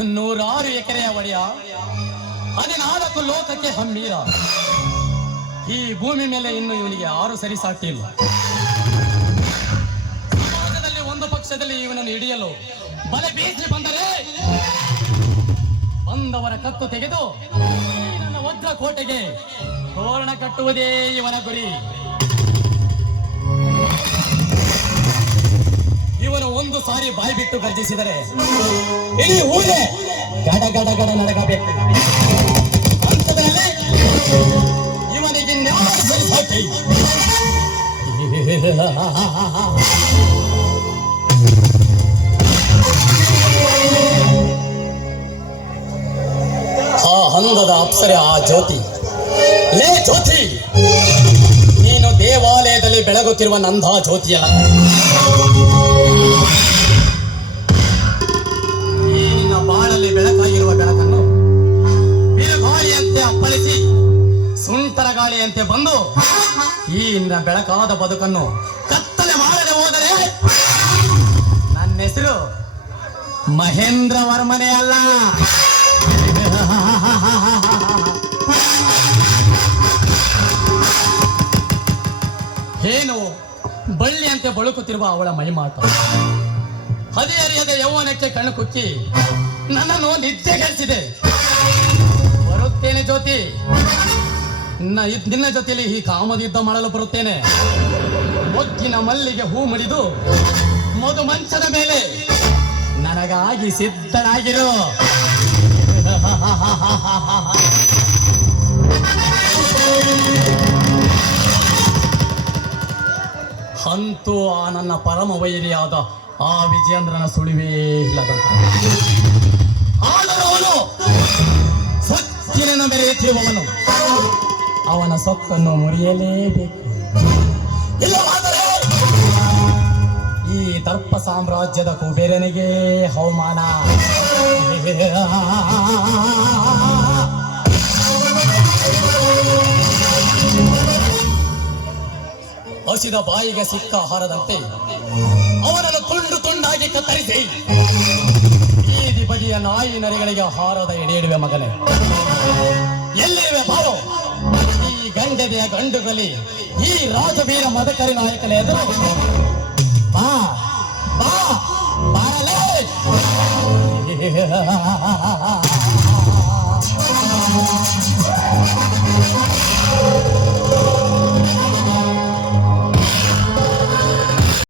100 ಎಕರೆಯ ಒಡೆಯ, 14 ಲೋಕಕ್ಕೆ ಹಮ್ಮೀರ. ಈ ಭೂಮಿ ಮೇಲೆ ಇನ್ನು ಇವನಿಗೆ ಯಾರು ಸರಿ ಸಾಟಿಲ್ಲ. ಸಮಾಜದಲ್ಲಿ ಒಂದು ಪಕ್ಷದಲ್ಲಿ ಇವನನ್ನು ಹಿಡಿಯಲು ಬಲೆ ಬೀಸಿ ಬಂದರೆ ಬಂದವರ ಕತ್ತು ತೆಗೆದು ನನ್ನ ವಜ್ರ ಕೋಟೆಗೆ ತೋರಣ ಕಟ್ಟುವುದೇ ಇವನ ಗುರಿ. ಇವನು ಒಂದು ಸಾರಿ ಬಾಯಿ ಬಿಟ್ಟು ಗರ್ಜಿಸಿದರೆ ಇಡೀ ಊರೇ ಗಡ ಗಡ ಗಡ ನಡಗಬೇಕು. ಅಂತದ್ರಲ್ಲಿ ಇವನಿಗೆ ಸರಿ ಸಾಟಿ. ಆ ಹಂದದ ಅಪ್ಸರೆ ಆ ಜ್ಯೋತಿ. ಲೇ ಜ್ಯೋತಿ, ನೀನು ದೇವಾಲಯದಲ್ಲಿ ಬೆಳಗುತ್ತಿರುವ ನಂದ ಜ್ಯೋತಿಯಲ್ಲ. ಈ ನಿನ್ನ ಬಾಳಲ್ಲಿ ಬೆಳಕಾಗಿರುವ ಬೆಳಕನ್ನು ಬಿರುಗಾಳಿಯಂತೆ ಅಪ್ಪಳಿಸಿ ಸುಂಟರ ಗಾಳಿಯಂತೆ ಬಂದು ಈ ನಿನ್ನ ಬೆಳಕಾದ ಬದುಕನ್ನು ಕತ್ತಲೆ ಮಾಡದೆ ಹೋದರೆ ನನ್ನ ಹೆಸರು ಮಹೇಂದ್ರ ವರ್ಮನೇ ಅಲ್ಲ. ಏನು ಬಳ್ಳಿಯಂತೆ ಬಳುಕುತ್ತಿರುವ ಅವಳ ಮೈಮಾಟ, ಹದಿಹರಿಯದ ಯೌವನಕ್ಕೆ ಕಣ್ಣು ಕುಕ್ಕಿ ನನ್ನನ್ನು ನಿದ್ದೆಗೆಡಿಸಿದೆ. ಬರುತ್ತೇನೆ ಜ್ಯೋತಿ, ನಿನ್ನ ಜೊತೆಯಲ್ಲಿ ಈ ಕಾಮಯುದ್ಧ ಮಾಡಲು ಬರುತ್ತೇನೆ. ಮೊಗ್ಗಿನ ಮಲ್ಲಿಗೆ ಹೂ ಮುಡಿದು ಮಧು ಮಂಚದ ಮೇಲೆ ನನಗಾಗಿ ಸಿದ್ಧನಾಗಿರು. ಅಂತೂ ಆ ನನ್ನ ಪರಮ ವೈರಿಯಾದ ಆ ವಿಜಯೇಂದ್ರನ ಸುಳಿವೇ ಇಲ್ಲದಂತ. ಆದರೂ ಅವನು ಸೊಕ್ಕಿನ ಮೆರೆಯುತ್ತಿರುವವನು, ಅವನ ಸೊಕ್ಕನ್ನು ಮುರಿಯಲೇಬೇಕು. ಇಲ್ಲವಾದರೆ ಈ ದರ್ಪ ಸಾಮ್ರಾಜ್ಯದ ಕುಬೇರನಿಗೆ ಅವಮಾನ. ಹಸಿದ ಬಾಯಿಗೆ ಸಿಕ್ಕ ಆಹಾರದಂತೆ ಅವನನ್ನು ತುಂಡು ತುಂಡಾಗಿ ಕತ್ತರಿಸಿ ಬೀದಿ ಬದಿಯ ನಾಯಿ ನರಿಗಳಿಗೆ ಆಹಾರದ ಎಡೆಯಿಡುವೆ. ಮಗನೇ, ಎಲ್ಲಿರುವೆ ಬಾರೋ. ಈ ಗಂಡದೆಯ ಗಂಡುಗಲಿ ಈ ರಾಜವೀರ ಮದಕರಿ ನಾಯಕನ ಎದುರು ಬಾ ಬಾ ಬಾರಲೇ.